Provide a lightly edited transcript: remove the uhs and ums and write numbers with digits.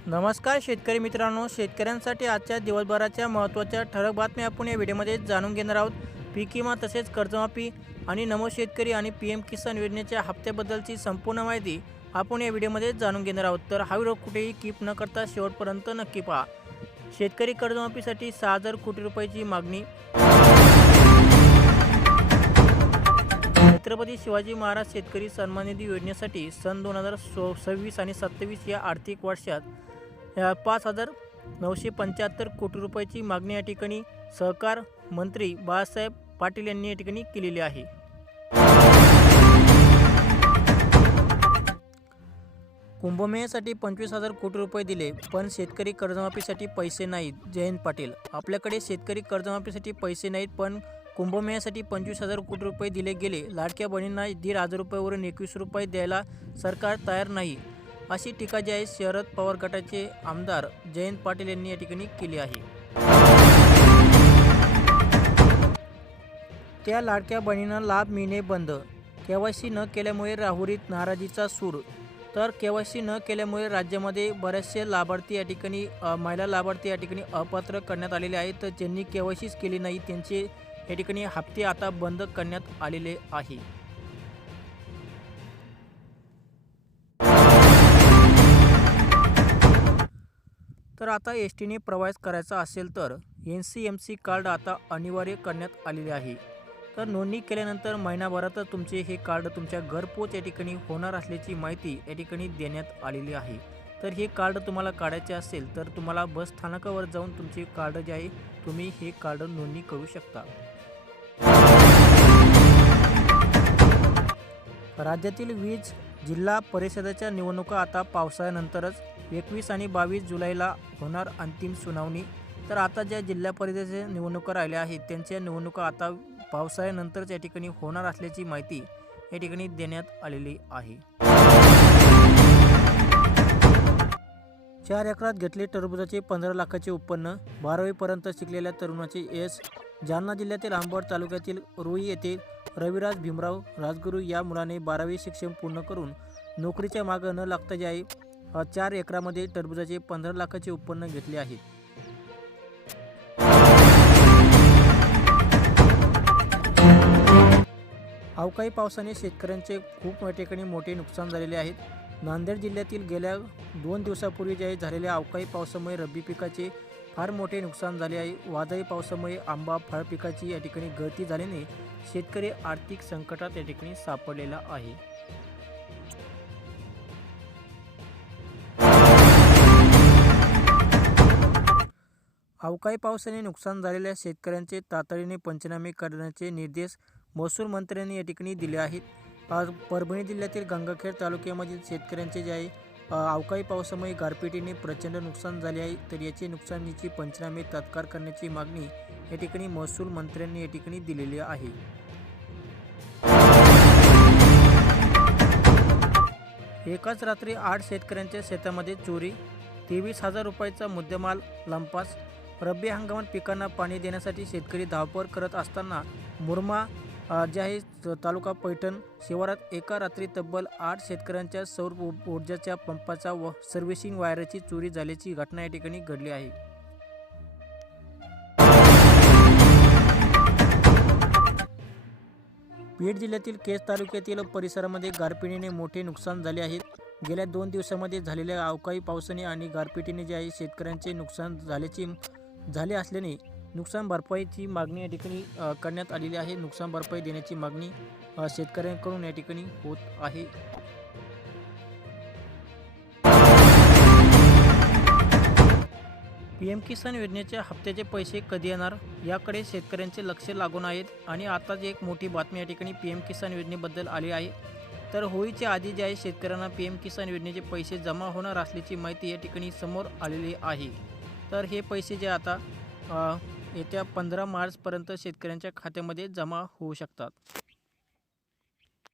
नमस्कार शेतकरी मित्रांनो, शेतकऱ्यांसाठी आजच्या दिवसभराच्या महत्त्वाच्या ठळक बातम्या आपण या व्हिडिओमध्ये जाणून घेणार आहोत। पीक विमा तसेच कर्जमाफी आणि नमो शेतकरी आणि पीएम किसान योजनेच्या हप्त्याबद्दलची संपूर्ण माहिती आपण या व्हिडिओमध्ये जाणून घेणार आहोत। तर हा व्हिडिओ कुठेही स्किप न करता शेवटपर्यंत नक्की पहा। शेतकरी कर्जमाफीसाठी 6,000 कोटी रुपयाची मागणी। छत्रपती शिवाजी महाराज शेतकरी सन्मान निधी योजनेसाठी सन 2026 आणि 27 या आर्थिक वर्षात 5,975 कोटी रुपयाची मागणी या ठिकाणी सहकार मंत्री बाळासाहेब पाटील यांनी या ठिकाणी केलेली आहे। कुंभमेळ्यासाठी 25,000 कोटी रुपये दिले, पण शेतकरी कर्जमाफीसाठी पैसे नाहीत। जयंत पाटील, आपल्याकडे शेतकरी कर्जमाफीसाठी पैसे नाहीत, पण कुंभमेळ्यासाठी 25,000 कोटी रुपये दिले गेले। लाडक्या बहिणींना 1,500 रुपयावरून 21 रुपये द्यायला सरकार तयार नाही, अशी टीका जी आहे शरद पवार गटाचे आमदार जयंत पाटील यांनी या ठिकाणी केली आहे। त्या लाडक्या बहिणींना लाभ मिळणे बंद। केवायसी न केल्यामुळे राहुरीत नाराजीचा सूर। तर केवायसी न केल्यामुळे राज्यामध्ये बरेचसे लाभार्थी या ठिकाणी महिला लाभार्थी या ठिकाणी अपात्र करण्यात आलेले आहेत। तर ज्यांनी केवायसीच केली नाही त्यांचे या ठिकाणी हप्ते आता बंद करण्यात आलेले आहे। तर आता एसटीने प्रवास करायचा असेल तर NCMC कार्ड आता अनिवार्य करण्यात आलेले आहे। तर नोंदणी केल्यानंतर महिनाभरातच तुमचे हे कार्ड तुमच्या घरपोच या ठिकाणी होणार असल्याची माहिती या ठिकाणी देण्यात आलेली आहे। तर हे कार्ड तुम्हाला काढायचे असेल तर तुम्हाला बस स्थानकावर जाऊन तुमचे कार्ड जे आहे तुम्ही हे कार्ड नोंदणी करू शकता। राज्यातील 20 जिल्हा परिषदेच्या निवडणुका आता पावसाळ्यानंतरच 21 आणि 22 जुलैला होणार अंतिम सुनावणी। तर आता ज्या जिल्हा परिषदेच्या निवडणुका राहिल्या आहेत त्यांच्या निवडणुका आता पावसाळ्यानंतरच या ठिकाणी होणार असल्याची माहिती या ठिकाणी देण्यात आलेली आहे। 4 एकरात घेतले टरबूजाचे 15 लाखाचे उत्पन्न। 12वी पर्यंत शिकलेल्या तरुणाचे यश। जालना जिल्ह्यातील अंबड तालुक्यातील रुई येथे रविराज भीमराव राजगुरू या मुलाने 12वी शिक्षण पूर्ण करून नोकरीच्या मागे न लागता जे आहे 4 एकरामध्ये टरबूजाचे 15 लाखाचे उत्पन्न घेतले आहे। अवकाळी पावसाने शेतकऱ्यांचे खूप ठिकाणी मोठे नुकसान झालेले आहे। नांदेड जिल्ह्यातील गेल्या 2 दिवसापूर्वी जे झालेल्या अवकाळी पावसामुळे रब्बी पिकाचे फार मोठे नुकसान झाले आहे। वादळी पावसामुळे आंबा फळ पिकाची या ठिकाणी गळती झाल्याने शेतकरी आर्थिक संकटात या ठिकाणी सापडलेला आहे। अवकाळी पावसाने नुकसान झालेल्या शेतकऱ्यांचे तातडीने पंचनामे करण्याचे निर्देश महसूल मंत्र्यांनी या ठिकाणी दिले आहेत। आज परभणी जिल्ह्यातील गंगाखेड तालुक्यामधील शेतकऱ्यांचे जे आहे अवकाळी पावसामुळे गारपिटीने प्रचंड नुकसान झाले आहे। तर याचे नुकसानीची पंचनामे तात्काळ करण्याची मागणी या ठिकाणी महसूल मंत्र्यांनी या ठिकाणी दिलेली आहे। एकाच रात्री 8 शेतकऱ्यांच्या शेतामध्ये चोरी। 23,000 रुपयाचा मुद्देमाल लंपास। रब्बी हंगामात पिकांना पाणी देण्यासाठी शेतकरी धावपळ करत असताना मुरमा जे आहे तालुका पैठण शिवारात एका रात्री तब्बल 8 शेतकऱ्यांच्या सौर ऊर्जाच्या पंपाचा व सर्व्हिसिंग वायरची चोरी झाल्याची घटना या ठिकाणी घडली आहे। बीड जिल्ह्यातील केज तालुक्यातील परिसरामध्ये गारपिटीने मोठे नुकसान झाले आहे। गेल्या 2 दिवसांमध्ये झालेल्या अवकाळी पावसाने आणि गारपिटीने जे आहे शेतकऱ्यांचे नुकसान झाले असल्याने नुकसान भरपाईची मागणी या ठिकाणी करण्यात आलेली आहे। नुकसान भरपाई देण्याची मागणी शेतकऱ्यांकडून या ठिकाणी होत आहे। पीएम किसान योजनेच्या हप्त्याचे पैसे कधी येणार याकडे शेतकऱ्यांचे लक्ष लागून आहेत। आणि आताच एक मोठी बातमी या ठिकाणी पीएम किसान योजनेबद्दल आली आहे। तर होळीच्या आधी जे आहे शेतकऱ्यांना पीएम किसान योजनेचे पैसे जमा होणार असल्याची माहिती या ठिकाणी समोर आलेली आहे। तर हे पैसे जे आता येत्या 15 मार्चपर्यंत शेतकऱ्यांच्या खात्यामध्ये जमा होऊ शकतात।